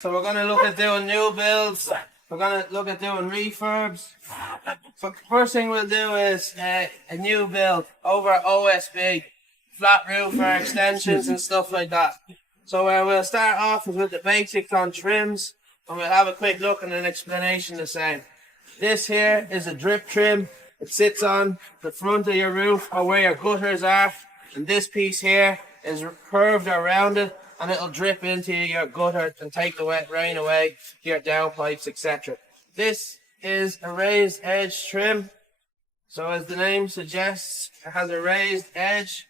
So we're going to look at doing new builds. We're going to look at doing refurbs. So first thing we'll do is a new build over OSB, flat roof for extensions and stuff like that. So we'll start off with the basics on trims, and we'll have a quick look and an explanation the same. This here is a drip trim. It sits on the front of your roof or where your gutters are, and this piece here is curved or rounded, and it'll drip into your gutter and take the wet rain away, your downpipes, etc. This is a raised edge trim. So as the name suggests, it has a raised edge,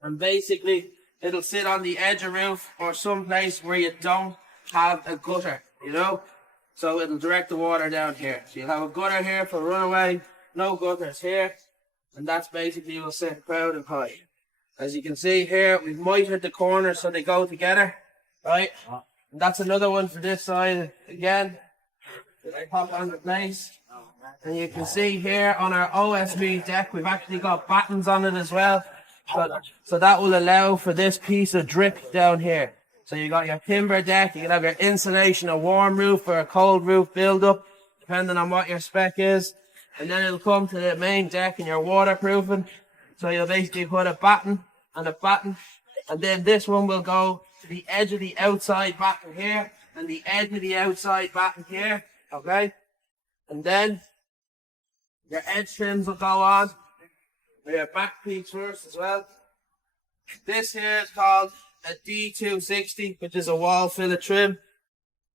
and basically it'll sit on the edge of roof or someplace where you don't have a gutter, you know? So it'll direct the water down here. So you'll have a gutter here for runaway, no gutters here, and that's basically will sit proud and high. As you can see here, we've mitered the corners so they go together, right? And that's another one for this side again. I pop on the place. And you can see here on our OSB deck, we've actually got battens on it as well. So that will allow for this piece of drip down here. So you got your timber deck, you can have your insulation, a warm roof or a cold roof build up, depending on what your spec is. And then it'll come to the main deck and your waterproofing. So you'll basically put a batten and a batten, and then this one will go to the edge of the outside batten here and the edge of the outside batten here, okay? And then your edge trims will go on with your back peaks first as well. This here is called a D260, which is a wall filler trim.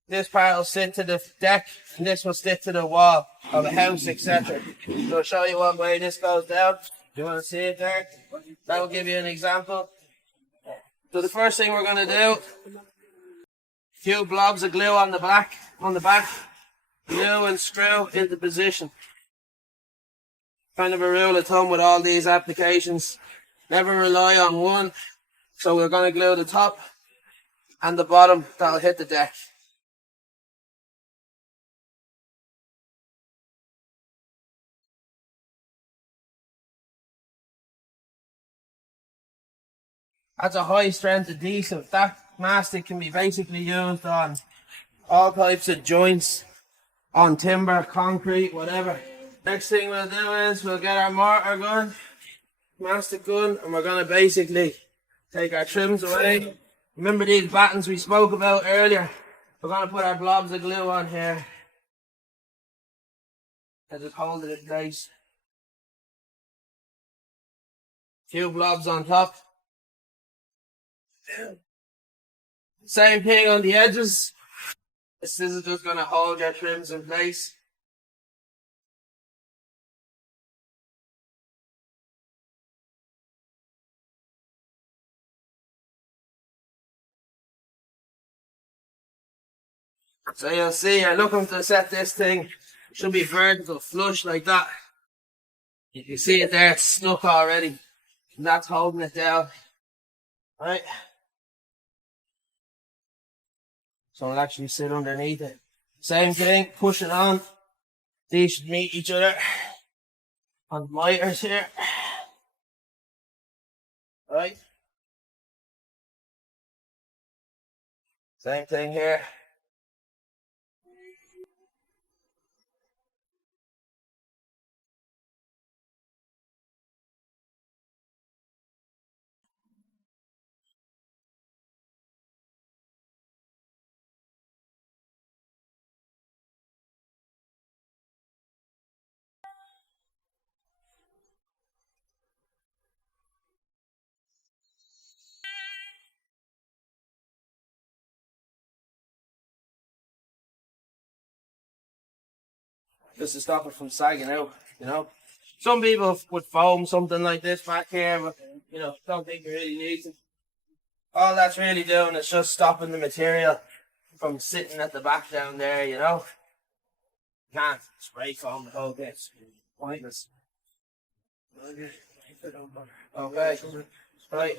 This part will sit to the deck and this will stick to the wall of a house, etc. So I'll show you what way this goes down. You want to see it there? That will give you an example. So the first thing we're going to do, a few blobs of glue on the back, glue and screw into position. Kind of a rule of thumb with all these applications. Never rely on one. So we're going to glue the top and the bottom that'll hit the deck. That's a high strength adhesive. That mastic can be basically used on all types of joints, on timber, concrete, whatever. Next thing we'll do is we'll get our mortar gun, mastic gun, and we're going to basically take our trims away. Remember these battens we spoke about earlier? We're going to put our blobs of glue on here and just hold it in place. Few blobs on top. Same thing on the edges. This is just going to hold your trims in place. So you'll see you're looking to set this thing, should be vertical flush like that. You can see it there, it's stuck already. And that's holding it down. Right? So it'll actually sit underneath it. Same thing, push it on. These should meet each other on the miters here. Right? Same thing here. Just to stop it from sagging out, you know. Some people would foam something like this back here, but, you know, don't think you really need it. All that's really doing is just stopping the material from sitting at the back down there, you know. You can't spray foam the whole thing. It's pointless. Okay, right.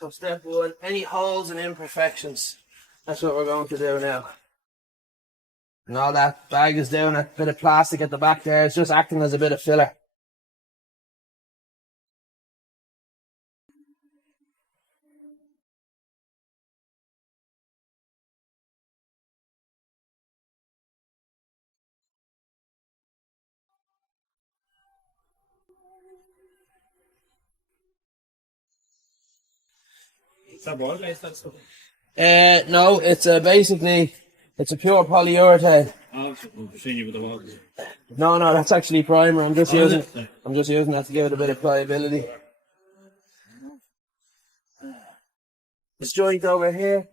So step one, any holes and imperfections. That's what we're going to do now. And all that bag is doing, a bit of plastic at the back there, it's just acting as a bit of filler. Is that water based, that stuff? No, it's basically, it's a pure polyurethane. Oh, I'm seeing you with the water. No, that's actually primer. I'm just using that to give it a bit of pliability. This joint over here.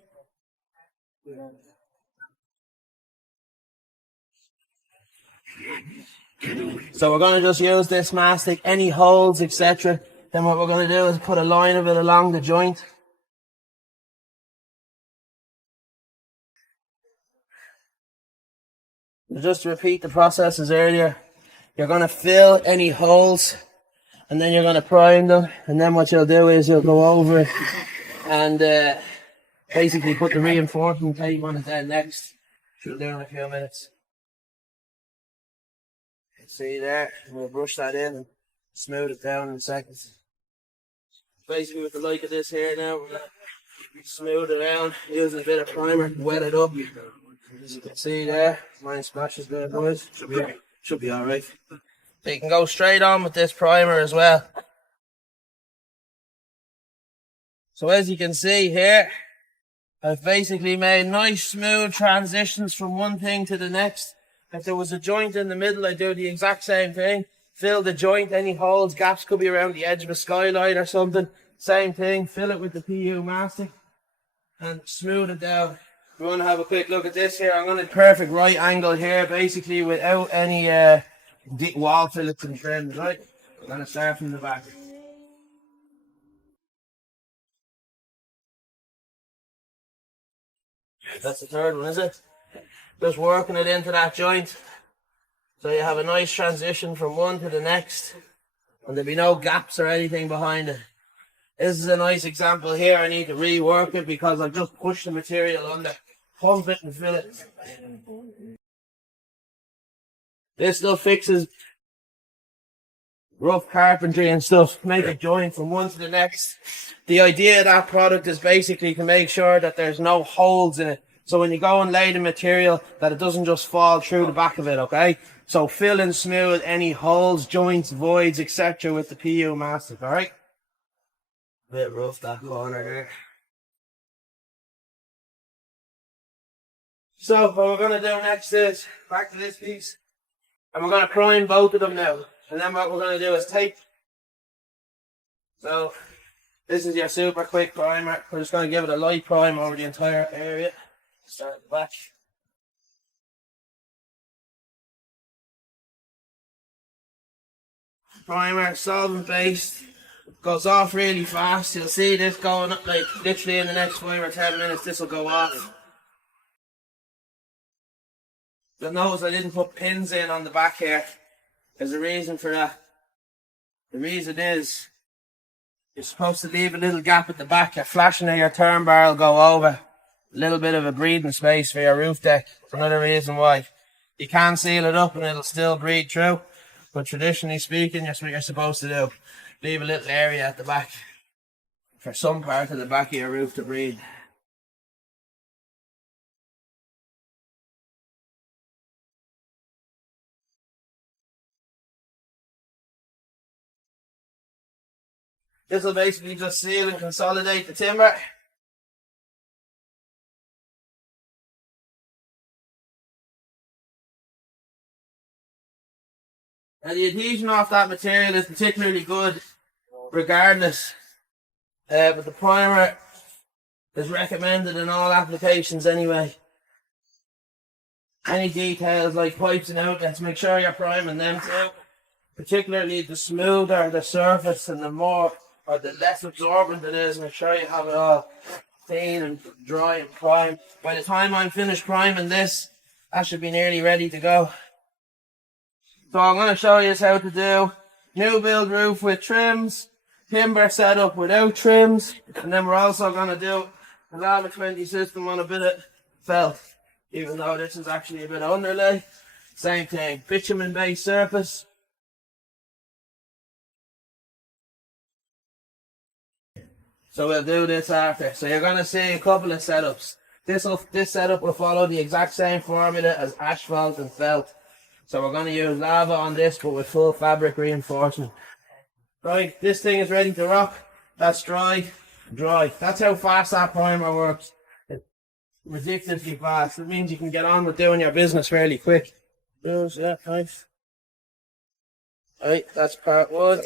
So we're going to just use this mastic, any holes, etc. Then what we're going to do is put a line of it along the joint. Just to repeat the process as earlier, you're going to fill any holes and then you're going to prime them, and then what you'll do is you'll go over it and basically put the reinforcement tape on it then next, which we'll do in a few minutes. See there, we'll brush that in and smooth it down in a second. Basically with the like of this here now, we're going to smooth it around using a bit of primer, wet it up. As you can see there, mine splashes good boys. Should be alright. So you can go straight on with this primer as well. So as you can see here, I've basically made nice smooth transitions from one thing to the next. If there was a joint in the middle, I do the exact same thing. Fill the joint, any holes, gaps could be around the edge of a skylight or something. Same thing, fill it with the PU mastic and smooth it down. We want to have a quick look at this here. I'm going to perfect right angle here, basically without any wall fillets and trims, right? I'm going to start from the back. That's the third one, is it? Just working it into that joint. So you have a nice transition from one to the next. And there'll be no gaps or anything behind it. This is a nice example here. I need to rework it because I've just pushed the material under. Pump it and fill it. This stuff fixes rough carpentry and stuff. Make a joint from one to the next. The idea of that product is basically to make sure that there's no holes in it. So when you go and lay the material, that it doesn't just fall through the back of it, okay? So fill and smooth any holes, joints, voids, etc. with the PU mastic, alright? Bit rough that corner there. So what we're going to do next is, back to this piece, and we're going to prime both of them now. And then what we're going to do is tape. So this is your super quick primer. We're just going to give it a light prime over the entire area. Start at the back. Primer, solvent based, goes off really fast. You'll see this going up like literally in the next 5 or 10 minutes. This will go off. You'll notice I didn't put pins in on the back here. There's a reason for that. The reason is you're supposed to leave a little gap at the back. Your flashing of your turn bar will go over. A little bit of a breathing space for your roof deck. It's another reason why. You can seal it up and it'll still breathe through. But traditionally speaking, that's what you're supposed to do. Leave a little area at the back for some part of the back of your roof to breathe. This will basically just seal and consolidate the timber. And the adhesion off that material is particularly good regardless. But the primer is recommended in all applications anyway. Any details like pipes and outlets, make sure you're priming them too. Particularly the smoother the surface and the more or the less absorbent it is, make sure you have it all clean and dry and primed. By the time I'm finished priming this, that should be nearly ready to go. So I'm going to show you how to do new build roof with trims, timber setup without trims, and then we're also going to do a lava 20 system on a bit of felt, even though this is actually a bit of underlay. Same thing, bitumen based surface. So we'll do this after. So you're going to see a couple of setups. This setup will follow the exact same formula as asphalt and felt. So we're going to use lava on this, but with full fabric reinforcement. Right, this thing is ready to rock. That's dry, dry. That's how fast that primer works. It's ridiculously fast. It means you can get on with doing your business fairly quick. Yeah, nice. Right, that's part one.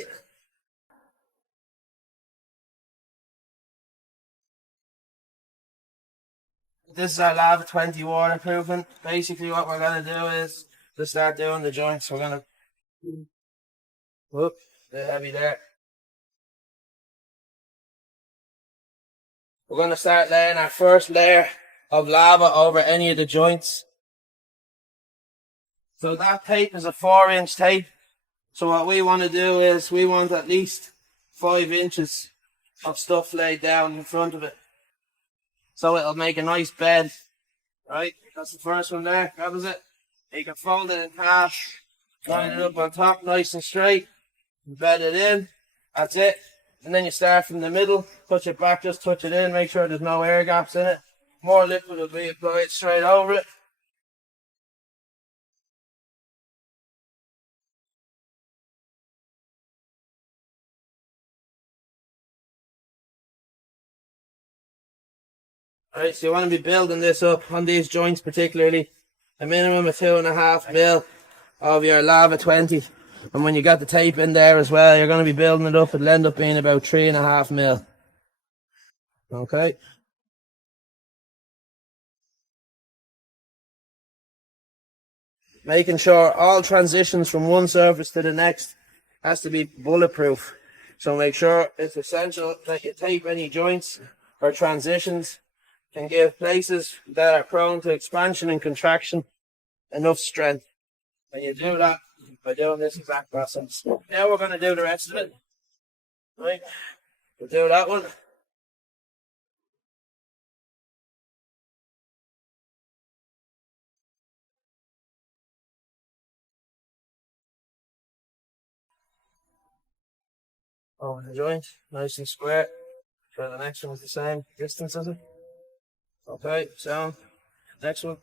This is our Lava 20 waterproofing. Basically what we're going to do is to start doing the joints. We're going to, whoop, they're heavy there. We're going to start laying our first layer of lava over any of the joints. So that tape is a 4-inch tape. So what we want to do is we want at least 5 inches of stuff laid down in front of it. So it'll make a nice bed. Right, that's the first one there. That was it. You can fold it in half, line it up on top nice and straight, bed it in. That's it. And then you start from the middle, touch it back, just touch it in, make sure there's no air gaps in it. More liquid will be applied straight over it. Alright, so you want to be building this up on these joints particularly. A minimum of 2.5 mil of your Lava 20. And when you got the tape in there as well, you're going to be building it up. It'll end up being about 3.5 mil. Okay. Making sure all transitions from one surface to the next has to be bulletproof. So make sure it's essential that you tape any joints or transitions can give places that are prone to expansion and contraction enough strength. When you do that by doing this exact process. Now we're going to do the rest of it. Right, we'll do that one. Over the joint, nice and square. So the next one is the same distance as it. Okay, sound. Next one.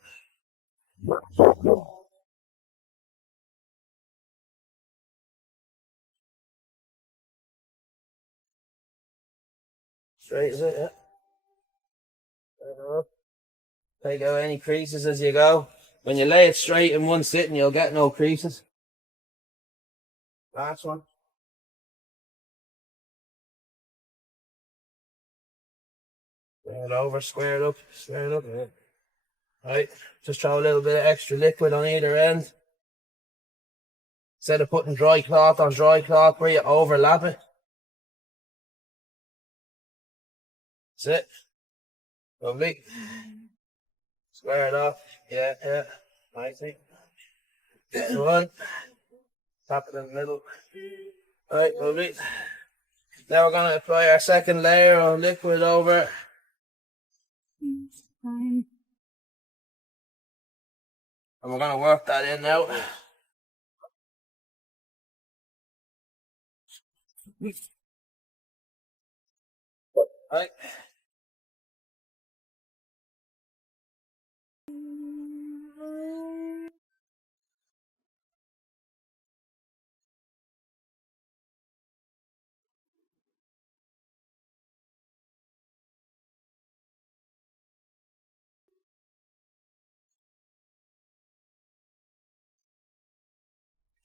Straight as it, yeah. Take out any creases as you go. When you lay it straight in one sitting, you'll get no creases. Last one. Bring it over, square it up, square it up. Yeah. Right, just throw a little bit of extra liquid on either end. Instead of putting dry cloth on dry cloth where you overlap it. That's it. Lovely. Square it off. Yeah, yeah. Nicely. One. Tap it in the middle. Right, lovely. Now we're going to apply our second layer of liquid over. And we're going to work that in now. Right.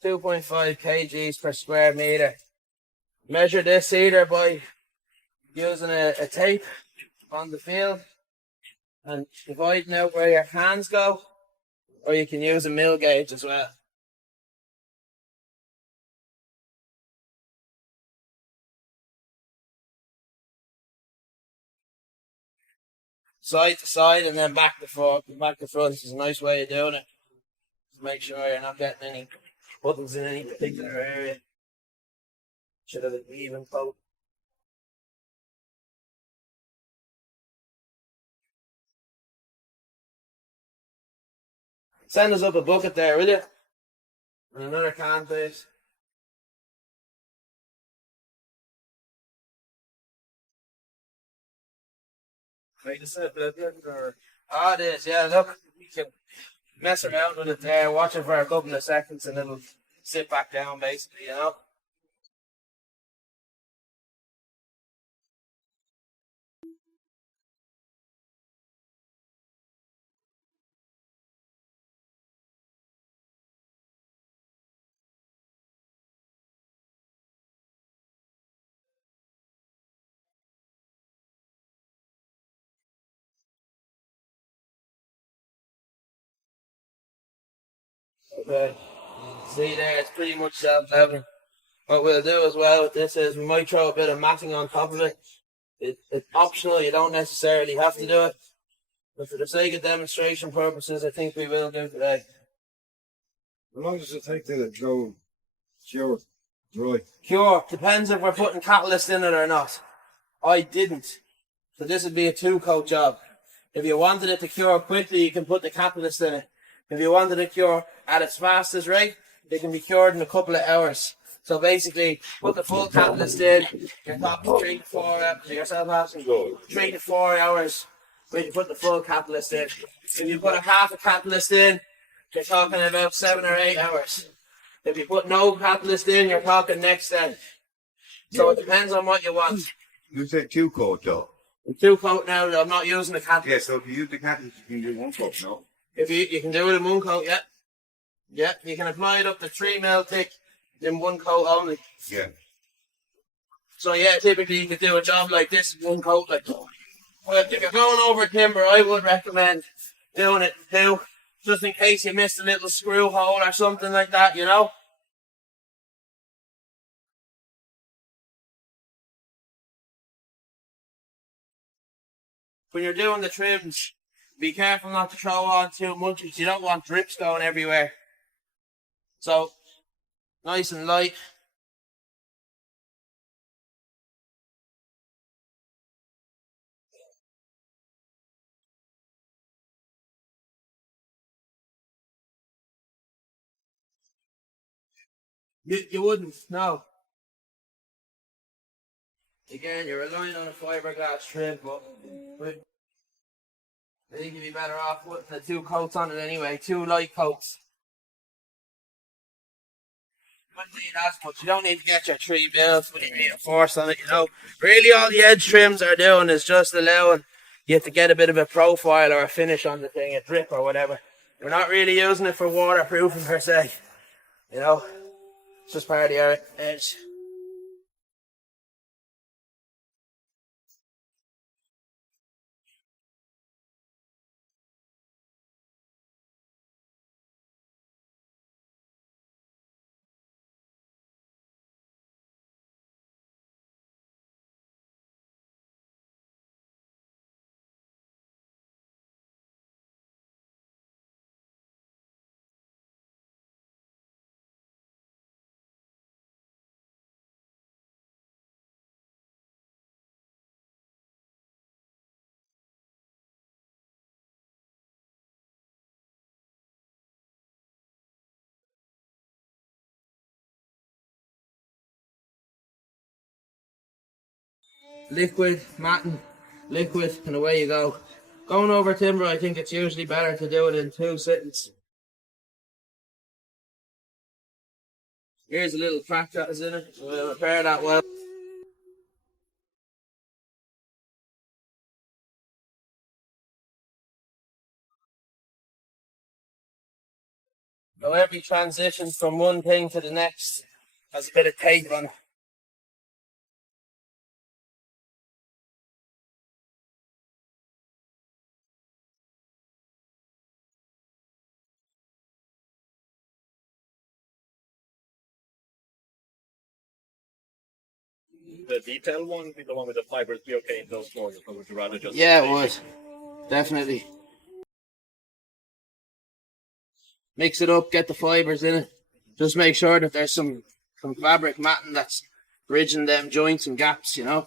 .5 kgs per square meter. Measure this either by using a tape on the field and dividing out where your hands go, or you can use a mil gauge as well. Side to side and then back to front. Back to front is a nice way of doing it. Just make sure you're not getting any buttons in any particular area. Should have an even coat. Send us up a bucket there, will you? And another can, please. Make this a bit or... Ah, it is, yeah, look. You can mess around with it there, watch it for a couple of seconds and it'll sit back down basically, you know. Okay. See there, it's pretty much self-leveling. What we'll do as well with this is we might throw a bit of matting on top of it. It's optional, you don't necessarily have to do it. But for the sake of demonstration purposes, I think we will do today. How long does it take to go cure, dry? Cure, depends if we're putting catalyst in it or not. I didn't. So this would be a 2-coat job. If you wanted it to cure quickly, you can put the catalyst in it. If you wanted it to cure at its fastest rate, it can be cured in a couple of hours. So basically, put the full catalyst in, you're talking 3 to 4 hours, yourself asking, 3 to 4 hours when you put the full catalyst in. If you put a half a catalyst in, you're talking about 7 or 8 hours. If you put no catalyst in, you're talking next then. So it depends on what you want. You said 2-coat though. The 2-coat now, I'm not using the catalyst. Yeah, so if you use the catalyst, you can do 1-coat, no? If you can do it in 1-coat, yeah. Yeah, you can apply it up to 3 mil thick in 1-coat only. Yeah. So yeah, typically you could do a job like this in 1-coat. Like, but if you're going over timber, I would recommend doing it in 2, just in case you missed a little screw hole or something like that, you know. When you're doing the trims, be careful not to throw on too much because you don't want drips going everywhere. So, nice and light. You wouldn't, no. Again, you're relying on a fiberglass trim, but I think you'd be better off putting the 2 coats on it anyway, 2 light coats. Wouldn't need as much. You don't need to get your 3 mils with any force on it, you know. Really all the edge trims are doing is just allowing you to get a bit of a profile or a finish on the thing, a drip or whatever. We're not really using it for waterproofing per se, you know. It's just part of your edge. Liquid, matting, liquid, and away you go. Going over timber, I think it's usually better to do it in 2 sittings. Here's a little crack that is in it. We'll repair that well. So every transition from one thing to the next has a bit of tape on it. The detail one, the one with the fibers, be okay in those floors, or would you rather just... Yeah, it would. Definitely. Mix it up, get the fibres in it. Just make sure that there's some fabric matting that's bridging them joints and gaps, you know.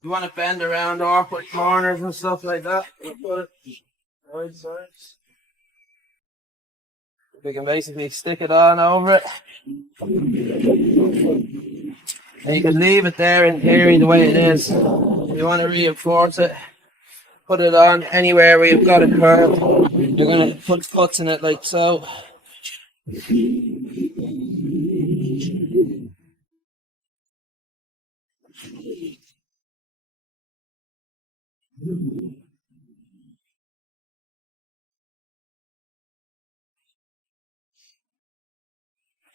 You want to bend around awkward corners and stuff like that. Put it right sides. We can basically stick it on over it. And you can leave it there in theory the way it is. If you want to reinforce it, put it on anywhere where you've got a curve. You're going to put cuts in it like so.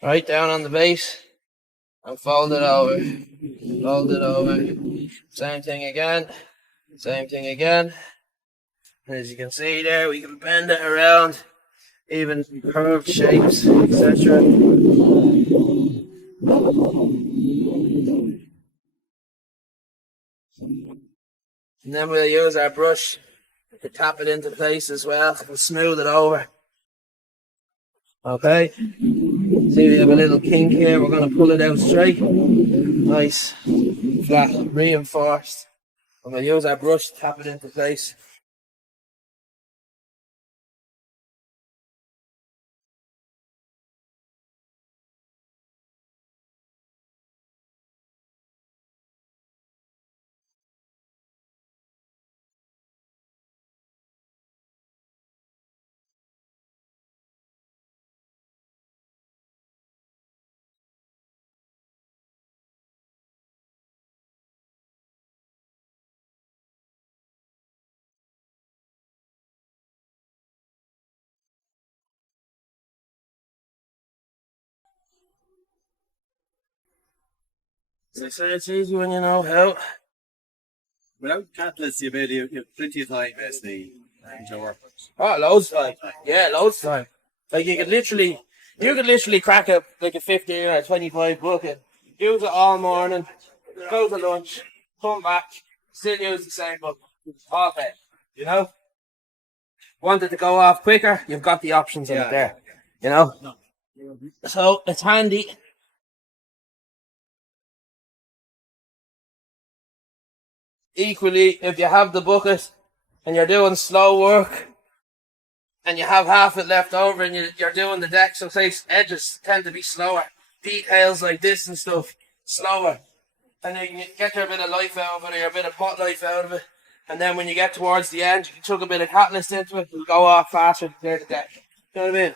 Right down on the base and fold it over. Fold it over. Same thing again. Same thing again. And as you can see there, we can bend it around, even curved shapes, etc. And then we'll use our brush to tap it into place as well and smooth it over. Okay, see we have a little kink here, we're going to pull it out straight. Nice, flat, reinforced. And we'll use our brush to tap it into place. They say it's easy when you know how. Without catalysts, you have plenty of time, basically, to work with. Oh, loads of time. Yeah, loads of time. Like you could literally crack up like a 15 or 25 bucket, use it all morning, go to lunch, come back, still use the same bucket all day. You know? Wanted to go off quicker, you've got the options in it there. You know? So it's handy. Equally, if you have the bucket and you're doing slow work and you have half it left over and you're doing the deck, so say edges tend to be slower, details like this and stuff, slower, and then you can get your bit of life out of it or your bit of pot life out of it, and then when you get towards the end, you can chuck a bit of catalyst into it and go off faster to clear the deck. You know what I mean?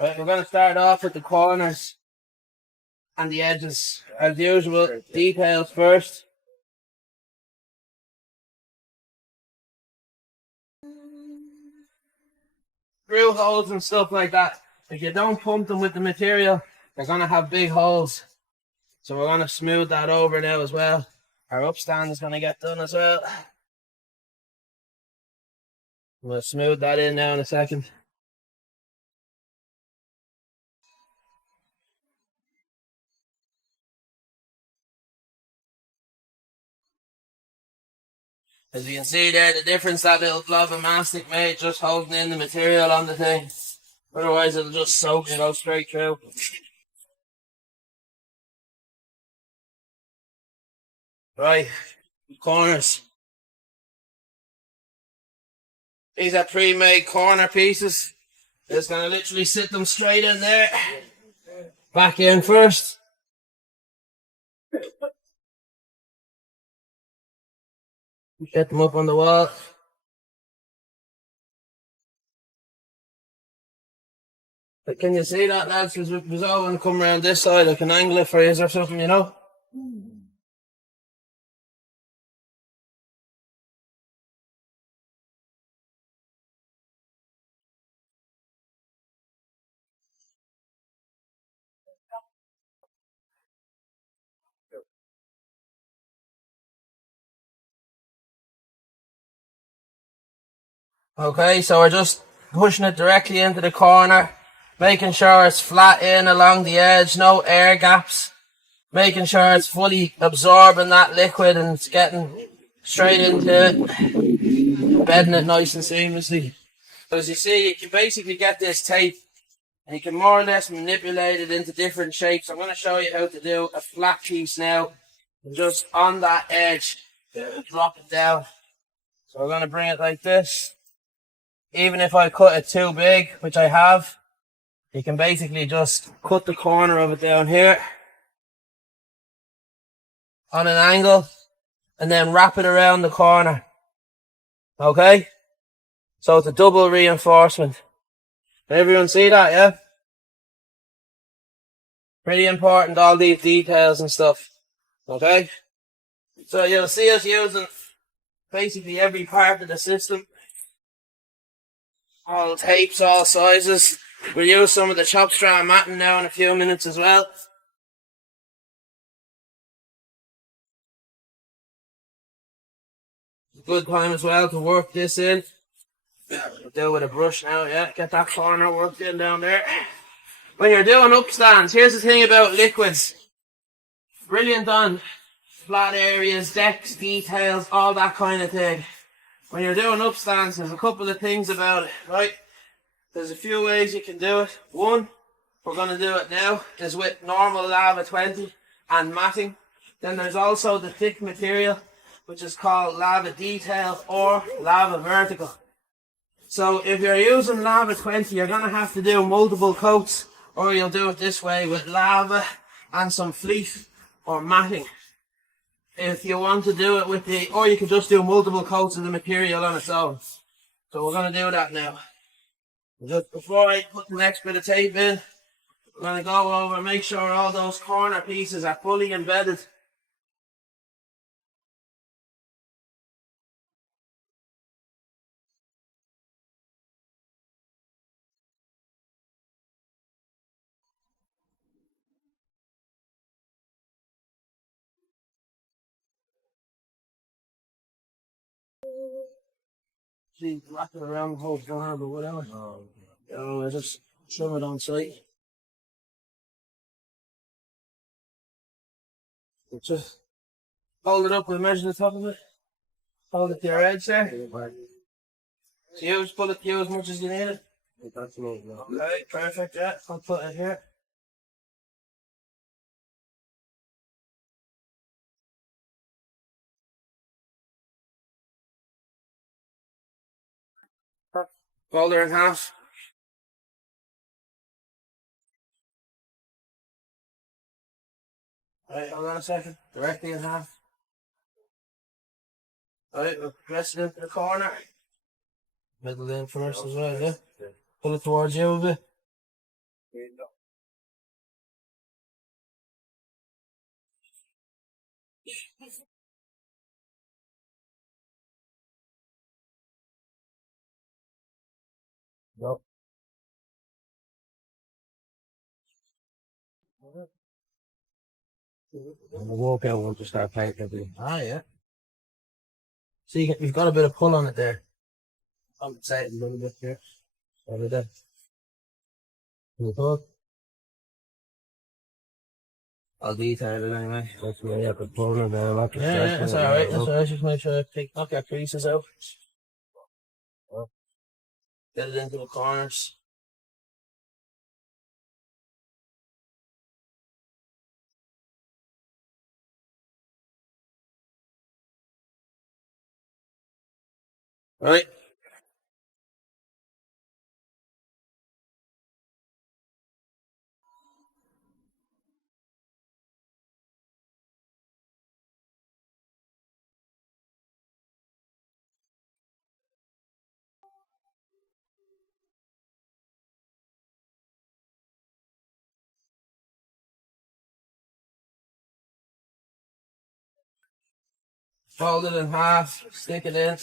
Right, we're going to start off with the corners and the edges. As usual, details first. Screw holes and stuff like that. If you don't pump them with the material, they're going to have big holes. So we're going to smooth that over now as well. Our upstand is going to get done as well. We'll smooth that in now in a second. As you can see there, the difference that little blob of mastic made just holding in the material on the thing. Otherwise it'll just soak and go straight through. Right, corners. These are pre-made corner pieces. Just gonna literally sit them straight in there. Back in first. Get them up on the wall. But can you see that, lads? Because if there's all one come around this side, I can angle it for you or something, you know? Okay, so we're just pushing it directly into the corner, making sure it's flat in along the edge, no air gaps, making sure it's fully absorbing that liquid and it's getting straight into it, bedding it nice and seamlessly. So as you see, you can basically get this tape and you can more or less manipulate it into different shapes. I'm going to show you how to do a flat piece now And just on that edge, drop it down. So we're going to bring it like this. Even if I cut it too big, which I have, you can basically just cut the corner of it down here on an angle and then wrap it around the corner. Okay? So it's a double reinforcement. Everyone see that, yeah? Pretty important, all these details and stuff. Okay? So you'll see us using basically every part of the system. All tapes, all sizes. We'll use some of the chop strand matting now in a few minutes as well. Good time as well to work this in. We'll do it with a brush now, yeah. Get that corner worked in down there. When you're doing upstands, here's the thing about liquids. Brilliant on flat areas, decks, details, all that kind of thing. When you're doing upstands, there's a couple of things about it, right? There's a few ways you can do it. One, we're going to do it now, is with normal lava 20 and matting. Then there's also the thick material, which is called lava detail or lava vertical. So if you're using lava 20, you're going to have to do multiple coats, or you'll do it this way with lava and some fleece or matting. If you want to do it with or you can just do multiple coats of the material on its own. So we're going to do that now. Just before I put the next bit of tape in, I'm going to go over and make sure all those corner pieces are fully embedded. See, wrap it around the whole farm or whatever. I just shove it on site. Just hold it up and measure the top of it. Hold it to your edge there. So you just pull it to as much as you need it. Okay, perfect, yeah. I'll put it here. Fold her in half. Right, hold on a second. Directly in half. Right, we'll press it into the corner. Middle in first as well, yeah? Pull it towards you a bit. Go. And the walkout will just start painting everything. Ah, yeah. So you've got a bit of pull on it there. Compensate a little bit here. Over there. I'll detail it anyway. That's where you have to pull it there. Like yeah, that's alright. That's alright. Just make sure I knock your creases out. Get it into the corners. Right. Fold it in half. Stick it in.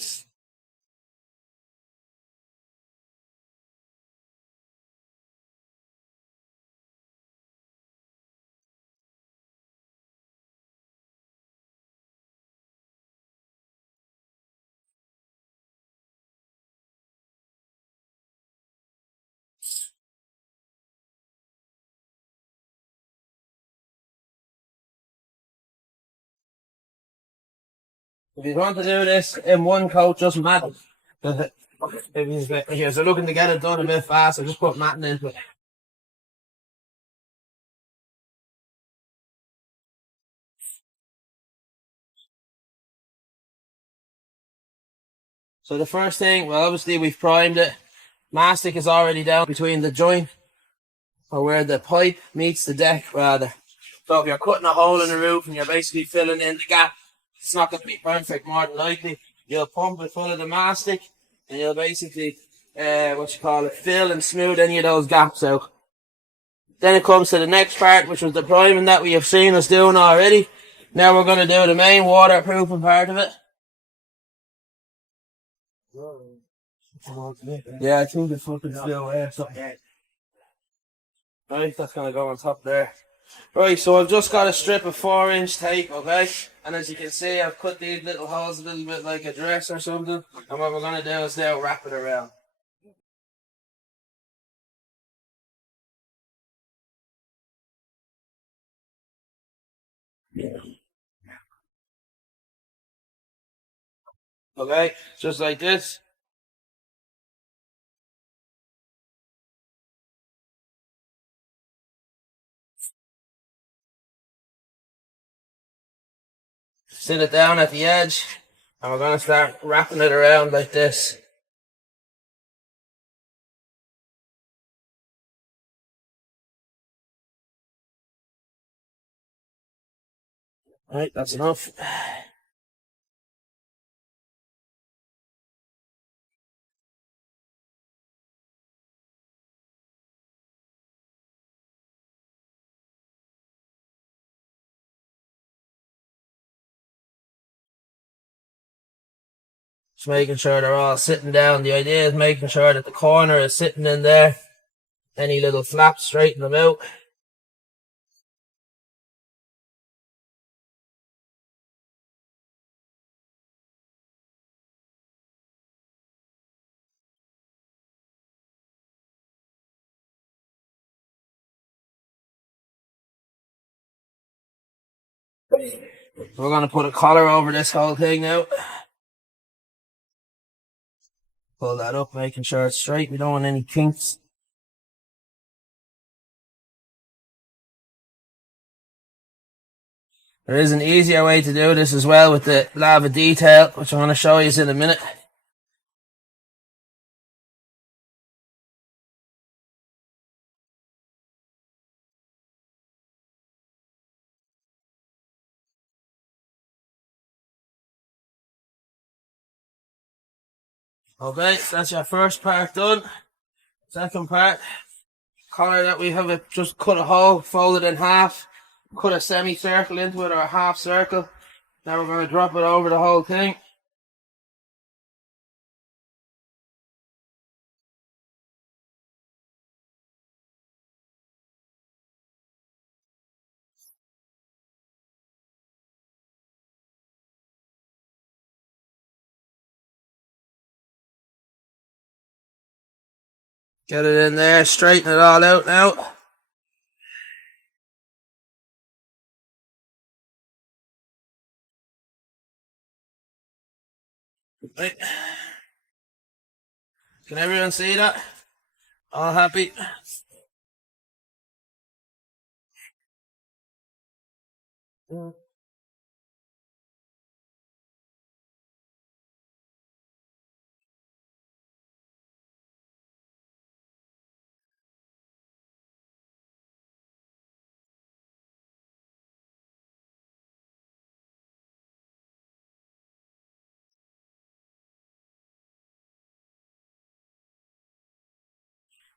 If you want to do this in one coat, just mat it. If you're looking to get it done a bit faster, just put matting into it. So the first thing, well, obviously we've primed it. Mastic is already down between the joint, or where the pipe meets the deck, rather. So if you're cutting a hole in the roof and you're basically filling in the gap, it's not going to be perfect more than likely. You'll pump it full of the mastic, and you'll basically, fill and smooth any of those gaps out. Then it comes to the next part, which was the priming that we have seen us doing already. Now we're going to do the main waterproofing part of it. Yeah, I think the fucking still there. Right, that's going to go on top there. Right, so I've just got a strip of 4-inch tape, okay? And as you can see, I've cut these little holes a little bit like a dress or something. And what we're going to do is now wrap it around. Okay, just like this. Sit it down at the edge, and we're going to start wrapping it around like this. Right, that's enough. Just making sure they're all sitting down. The idea is making sure that the corner is sitting in there. Any little flaps, straighten them out. We're going to put a collar over this whole thing now. Pull that up, making sure it's straight. We don't want any kinks. There is an easier way to do this as well with the lava detail, which I'm going to show you in a minute. Okay, so that's your first part done. Second part, collar that we have, it just cut a hole, fold it in half, cut a semicircle into it or a half circle. Now we're going to drop it over the whole thing. Get it in there, straighten it all out now. Right. Can everyone see that? All happy?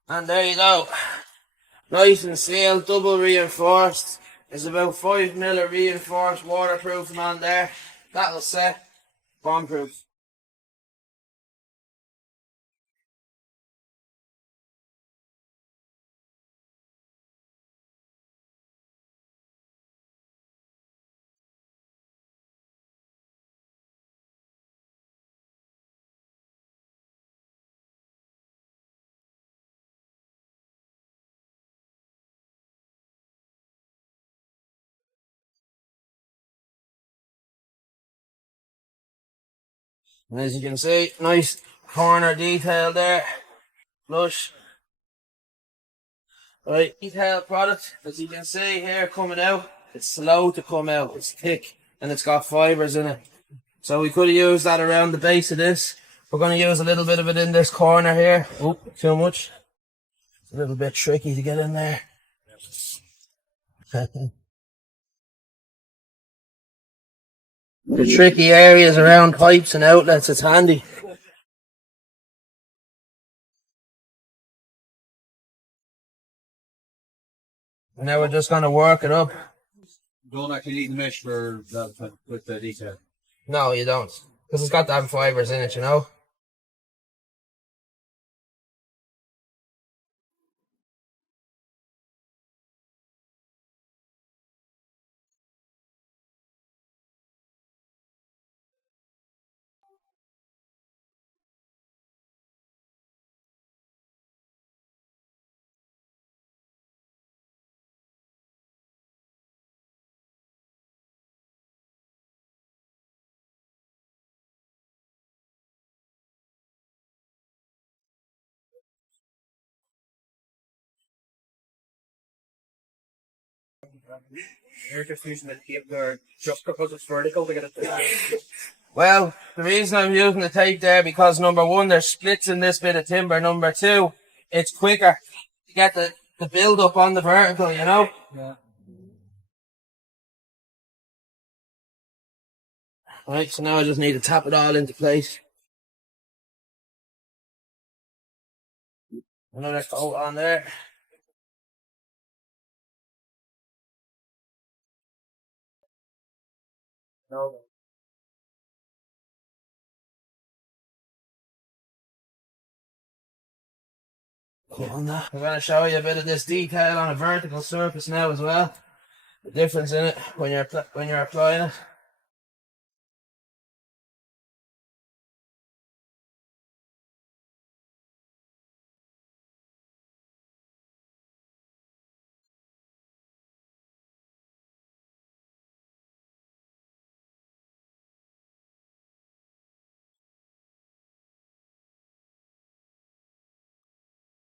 And there you go. Nice and sealed, double reinforced. There's about 5mm of reinforced waterproofing on there. That'll set. Bomb proof. And as you can see, nice corner detail there. Flush. Right, detailed product, as you can see here coming out, it's slow to come out, it's thick, and it's got fibres in it. So we could have used that around the base of this, We're going to use a little bit of it in this corner here. Oop, too much. It's a little bit tricky to get in there. The tricky areas around pipes and outlets, it's handy. And now we're just going to work it up. You don't actually need the mesh for that with the detail. No, you don't. Because it's got to have fibres in it, you know. You're just using the tape there just because it's vertical to get it to. Well, the reason I'm using the tape there because number one, there's splits in this bit of timber. Number two, it's quicker to get the build up on the vertical, you know? Yeah. Right, so now I just need to tap it all into place. Another coat on there. No. Cool on that. I'm going to show you a bit of this detail on a vertical surface now as well. The difference in it when you're applying it.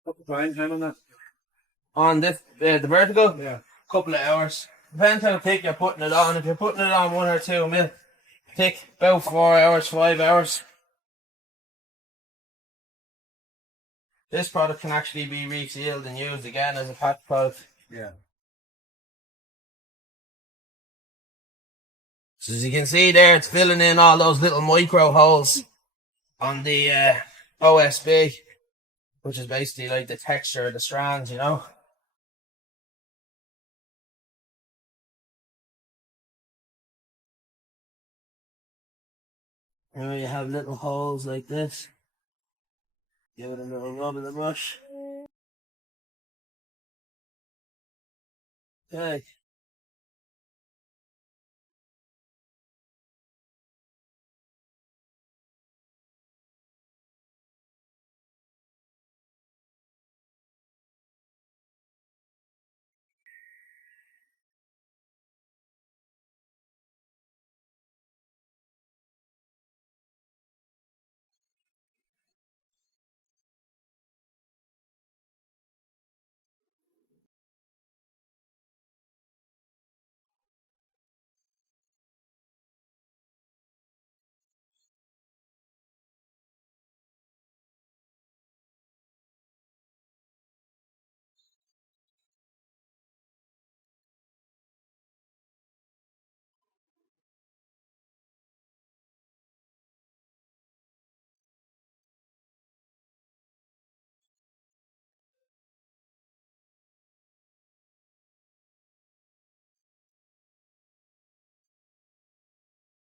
What's the drying time on that? On this, the vertical, Yeah. couple of hours. Depends how thick you're putting it on. If you're putting it on 1 or 2 mil thick, about 4 hours, 5 hours. This product can actually be resealed and used again as a patch product. Yeah. So as you can see there, it's filling in all those little micro holes on the OSB, which is basically like the texture of the strands, you know. And when you have little holes like this, give it a little rub of the brush. Okay.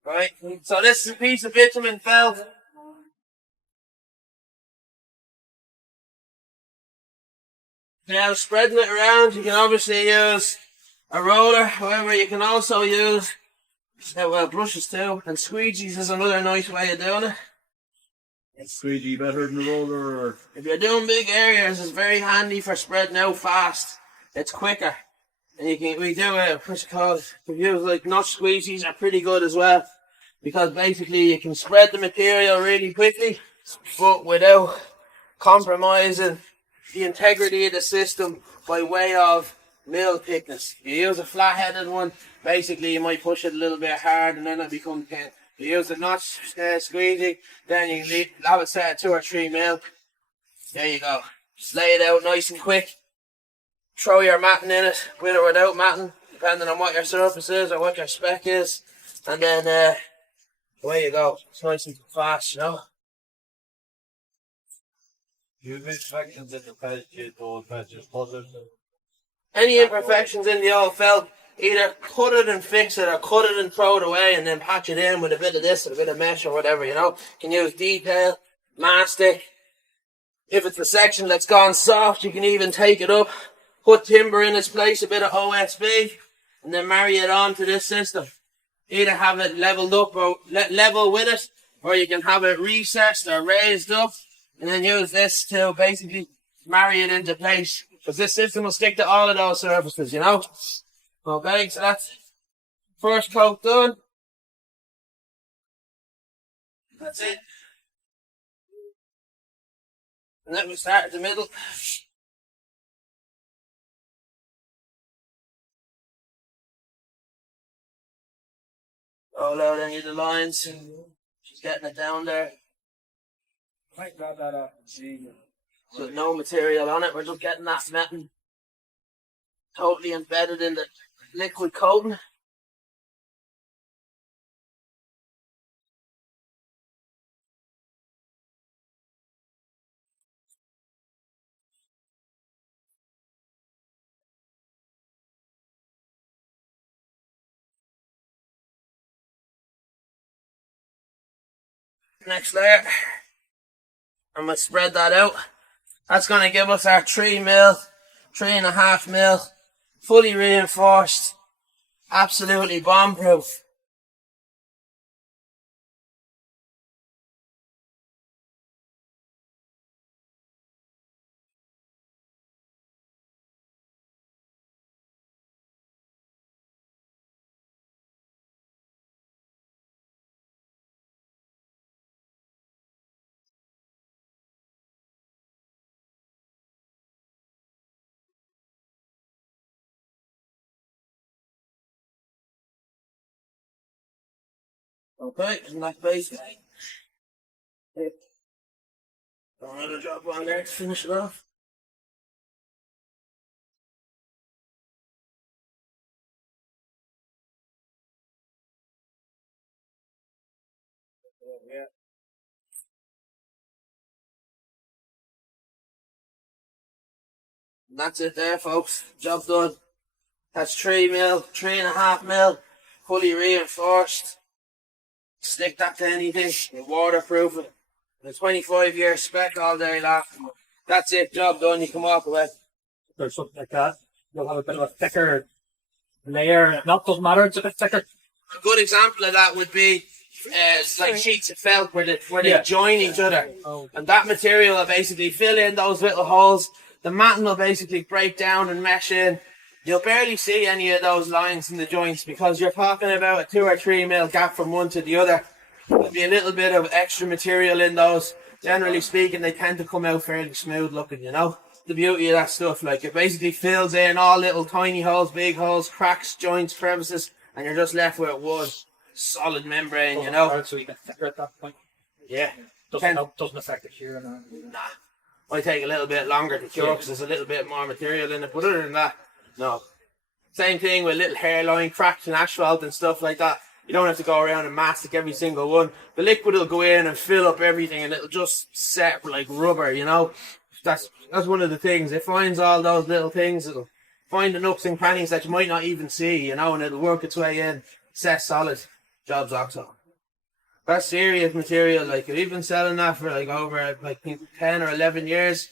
Right, so this is a piece of bitumen felt. Now spreading it around, you can obviously use a roller, however you can also use brushes too, and squeegees is another nice way of doing it. Is squeegee better than the roller, or? If you're doing big areas, it's very handy for spreading out fast. It's quicker. And we do what's it called? We use like notch squeegees are pretty good as well. Because basically you can spread the material really quickly, but without compromising the integrity of the system by way of mill thickness. If you use a flat-headed one, basically you might push it a little bit hard and then it becomes You use the notch squeegee, then you have it set at 2 or 3 mil. There you go. Just lay it out nice and quick. Throw your matting in it, with or without matting, depending on what your surface is or what your spec is. And then away you go. It's nice and fast, you know. You've inspections in the patches, old patches, positive. Any imperfections in the old felt, either cut it and fix it or cut it and throw it away and then patch it in with a bit of this or a bit of mesh or whatever, you know. You can use detail, mastic. If it's the section that's gone soft, you can even take it up, put timber in its place, a bit of OSB, and then marry it on to this system. Either have it leveled up or level with it, or you can have it recessed or raised up, and then use this to basically marry it into place. Because this system will stick to all of those surfaces, you know. Okay, so that's first coat done. That's it. And then we start at the middle. Roll out any of the lines. Just getting it down there. Might grab that up and see. So no material on it, we're just getting that matting totally embedded in the liquid coating. Next layer, I'm going to spread that out. That's going to give us our 3 mil, 3.5 mil, fully reinforced, absolutely bomb-proof. Okay, and that's basically it. Another drop on there to finish it off. Yeah. And that's it there, folks. Job done. That's 3 mil, 3.5 mil, fully reinforced. Stick that to anything, you waterproof it. A 25-year spec all day long. That's it, job done, you can walk away. Or something like that. You'll have a bit of a thicker layer. Not doesn't matter, it's a bit thicker. A good example of that would be like sheets of felt where they join each other. Oh. And that material will basically fill in those little holes. The matting will basically break down and mesh in. You'll barely see any of those lines in the joints because you're talking about a 2 or 3 mil gap from one to the other. There'll be a little bit of extra material in those. Generally speaking, they tend to come out fairly smooth looking, you know. The beauty of that stuff, like it basically fills in all little tiny holes, big holes, cracks, joints, crevices, and you're just left with one solid membrane, you know. So you get thicker at that point. Yeah. Doesn't affect the cure. Nah. Might take a little bit longer to cure because there's a little bit more material in it, but other than that, no. Same thing with little hairline cracks and asphalt and stuff like that. You don't have to go around and mastic every single one. The liquid will go in and fill up everything and it'll just set like rubber, you know. That's one of the things. It finds all those little things. It'll find the nooks and crannies that you might not even see, you know, and it'll work its way in. Set solid. Job's oxo. That's serious material. Like, we've been selling that for like over like 10 or 11 years.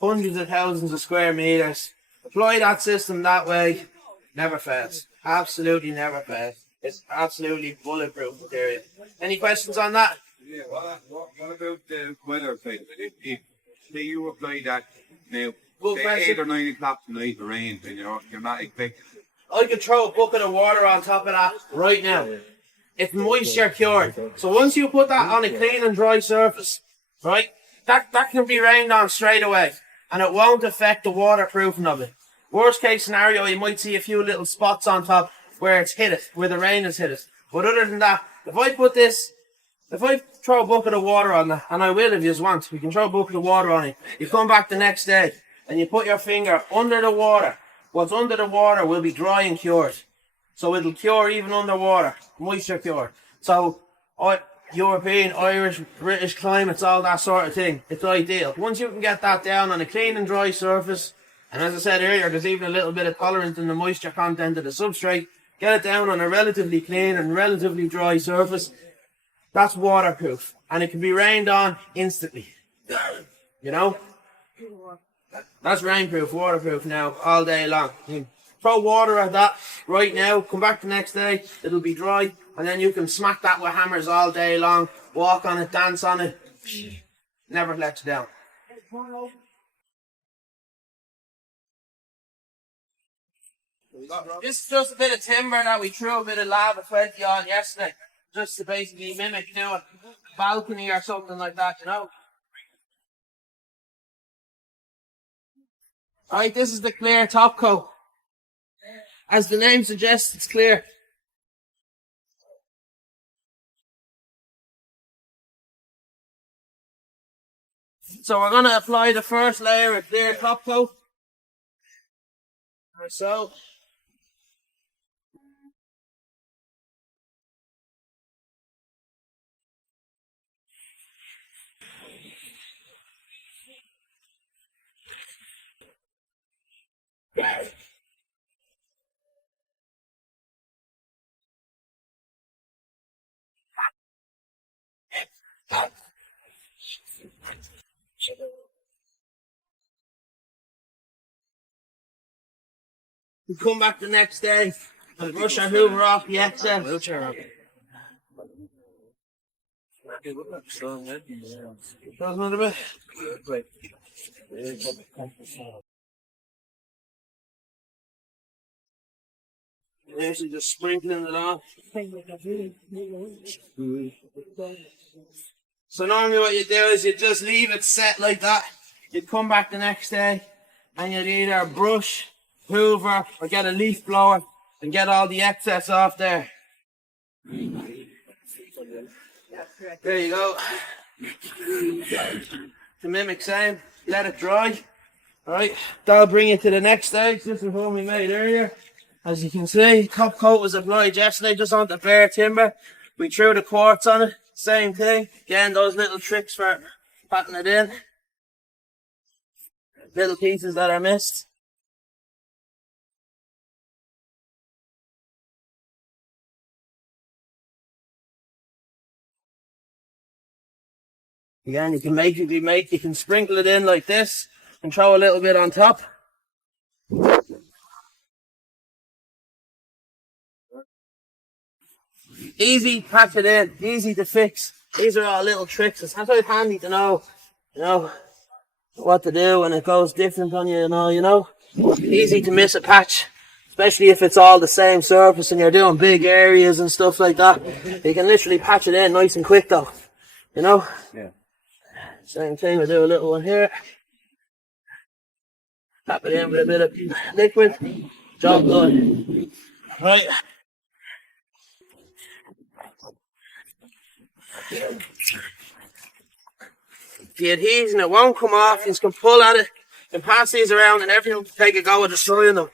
Hundreds of thousands of square meters. Apply that system that way, never fails. Absolutely never fails. It's absolutely bulletproof material. Any questions on that? Yeah, what about the weather thing? If say you apply that now, say 8 or 9 o'clock tonight, the rain, and you're not expecting. I could throw a bucket of water on top of that right now. It's moisture cured. So once you put that on a clean and dry surface, right, that can be rained on straight away. And it won't affect the waterproofing of it. Worst case scenario, you might see a few little spots on top where it's hit it, where the rain has hit it. But other than that, if I throw a bucket of water on that, and I will if you want, we can throw a bucket of water on it. You come back the next day and you put your finger under the water. What's under the water will be dry and cured. So it'll cure even underwater, moisture cure. So European, Irish, British climates, all that sort of thing, it's ideal. Once you can get that down on a clean and dry surface, and as I said earlier, there's even a little bit of tolerance in the moisture content of the substrate, get it down on a relatively clean and relatively dry surface, that's waterproof. And it can be rained on instantly. You know? That's rainproof, waterproof now, all day long. You throw water at that right now, come back the next day, it'll be dry, and then you can smack that with hammers all day long, walk on it, dance on it, never lets you down. This is just a bit of timber that we threw a bit of lava 20 on yesterday, just to basically mimic doing a balcony or something like that, you know. Right, this is the clear top coat. As the name suggests, it's clear. So we're going to apply the first layer of clear top coat. Like so. We come back the next day and brush our hoover off the excess. Shows another bit. Actually just sprinkling it on. So normally what you do is you just leave it set like that. You'd come back the next day and you'd either brush, hoover, or get a leaf blower and get all the excess off there. There you go. To mimic same, let it dry. Alright, that'll bring you to the next stage. This is one we made earlier. As you can see, top coat was applied yesterday just onto bare timber. We threw the quartz on it, same thing. Again, those little tricks for patting it in. Little pieces that are missed. Again, you can sprinkle it in like this and throw a little bit on top. Easy, patch it in, easy to fix. These are all little tricks. It's sometimes handy to know, what to do when it goes different on you, you know. Easy to miss a patch, especially if it's all the same surface and you're doing big areas and stuff like that. You can literally patch it in nice and quick though, you know. Yeah. Same thing, we'll do a little one here. Tap it in with a bit of liquid. Job done. Right. The adhesion, it won't come off. You can pull at it, you can pass these around and everything will take a go at destroying them.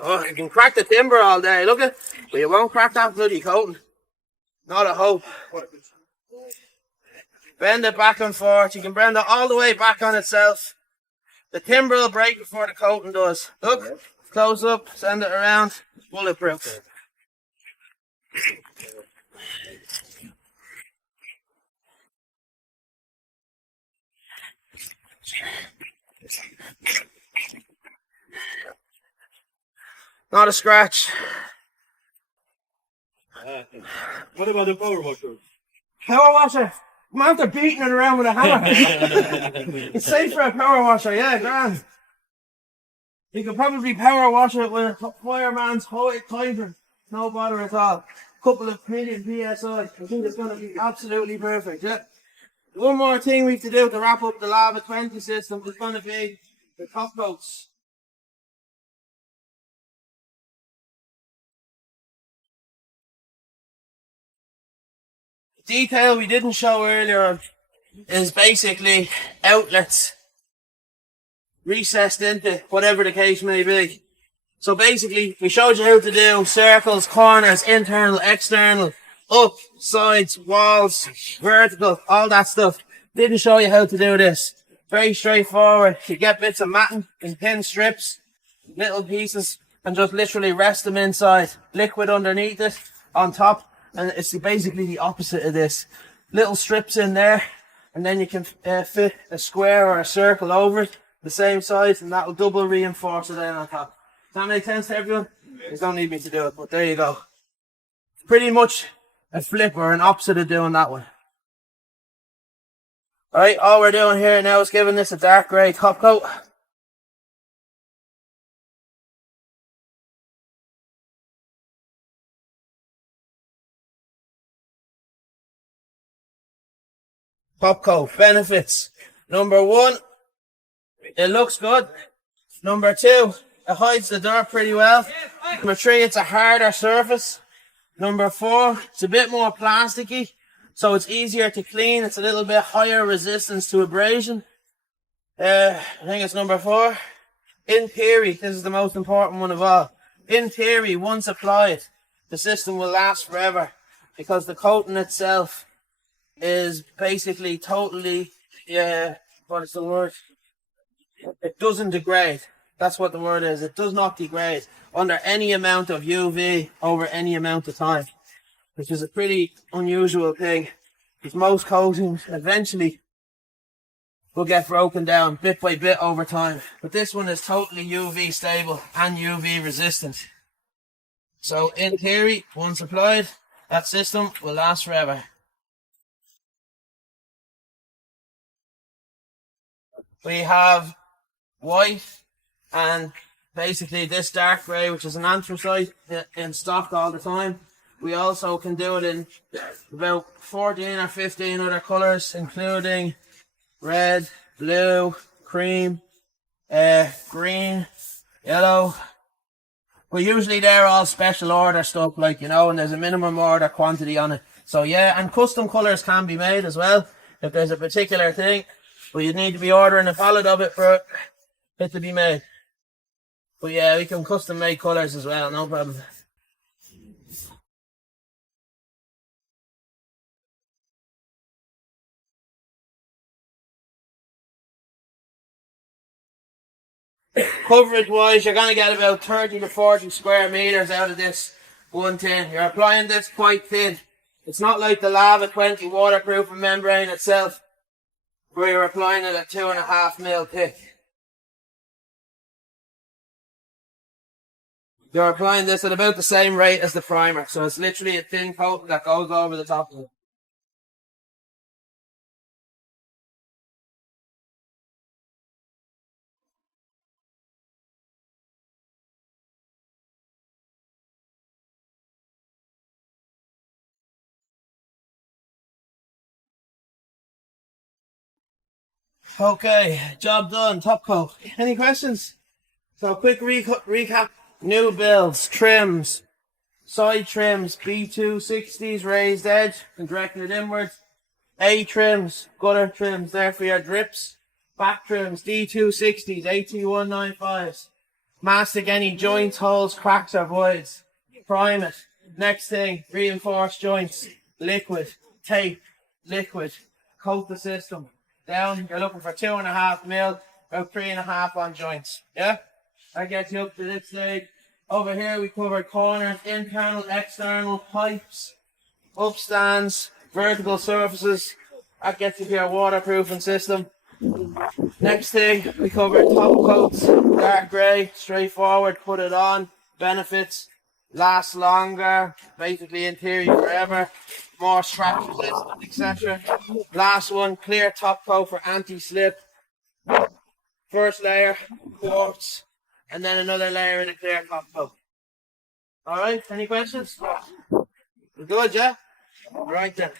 Oh, you can crack the timber all day, look at, but you won't crack that bloody coating. Not a hope. Bend it back and forth. You can bend it all the way back on itself. The timber will break before the coating does. Look, close up, send it around, bulletproof. Not a scratch. What about the power washer? Power washer? I'm after beating it around with a hammer. It's safe for a power washer, yeah, grand. You could probably power wash it with a fireman's hydrant. No bother at all. Couple of million PSI. I think it's going to be absolutely perfect, yeah. One more thing we have to do to wrap up the Lava 20 system is going to be the top coats. detail we didn't show earlier is basically outlets recessed into whatever the case may be. So basically, we showed you how to do circles, corners, internal, external, up, sides, walls, vertical, all that stuff. Didn't show you how to do this. Very straightforward. You get bits of matting in thin strips, little pieces, and just literally rest them inside. Liquid underneath it, on top, and it's basically the opposite of this. Little strips in there, and then you can fit a square or a circle over it, the same size, and that'll double reinforce it then on top. Does that make sense to everyone? You don't need me to do it, but there you go. Pretty much a flip or an opposite of doing that one. Alright, all we're doing here now is giving this a dark grey top coat. Top coat benefits. Number 1, it looks good. Number 2, it hides the dirt pretty well. Number 3, it's a harder surface. Number 4, it's a bit more plasticky, so it's easier to clean. It's a little bit higher resistance to abrasion. I think it's number 4. In theory, this is the most important one of all. In theory, once applied, the system will last forever because the coating itself is basically totally, what is the word? It doesn't degrade. That's what the word is. It does not degrade under any amount of UV over any amount of time, which is a pretty unusual thing, because most coatings eventually will get broken down bit by bit over time. But this one is totally UV stable and UV resistant. So in theory, once applied, that system will last forever. We have white and basically this dark grey, which is an anthracite in stock all the time. We also can do it in about 14 or 15 other colours, including red, blue, cream, green, yellow. But usually they're all special order stuff, like, you know, and there's a minimum order quantity on it. So yeah, and custom colours can be made as well if there's a particular thing. But you need to be ordering a pallet of it for it to be made. But yeah, we can custom make colours as well, no problem. Coverage wise, you're going to get about 30 to 40 square metres out of this one tin. You're applying this quite thin. It's not like the Lava 20 waterproofing membrane itself, where you're applying it at 2.5 mil thick. You're applying this at about the same rate as the primer, so it's literally a thin coating that goes over the top of it. Okay, job done, top coat. Any questions? So quick recap. New builds, trims, side trims, B260s, raised edge and directing it inwards. A trims, gutter trims, there for your drips. Back trims, D260s, AT195s. Mastic any joints, holes, cracks or voids. Prime it. Next thing, reinforced joints, liquid, tape, liquid, coat the system. Down, you're looking for 2.5 mil, about 3.5 on joints. Yeah? That gets you up to this stage. Over here we covered corners, internal, external, pipes, upstands, vertical surfaces. That gets you to your waterproofing system. Next thing, we covered top coats, dark grey, straightforward, put it on, benefits, lasts longer, basically in theory forever, more scratch resistant, etc. Last one, clear top coat for anti-slip. First layer, quartz, and then another layer in a clear top coat. Alright, any questions? We're good, yeah? Alright then.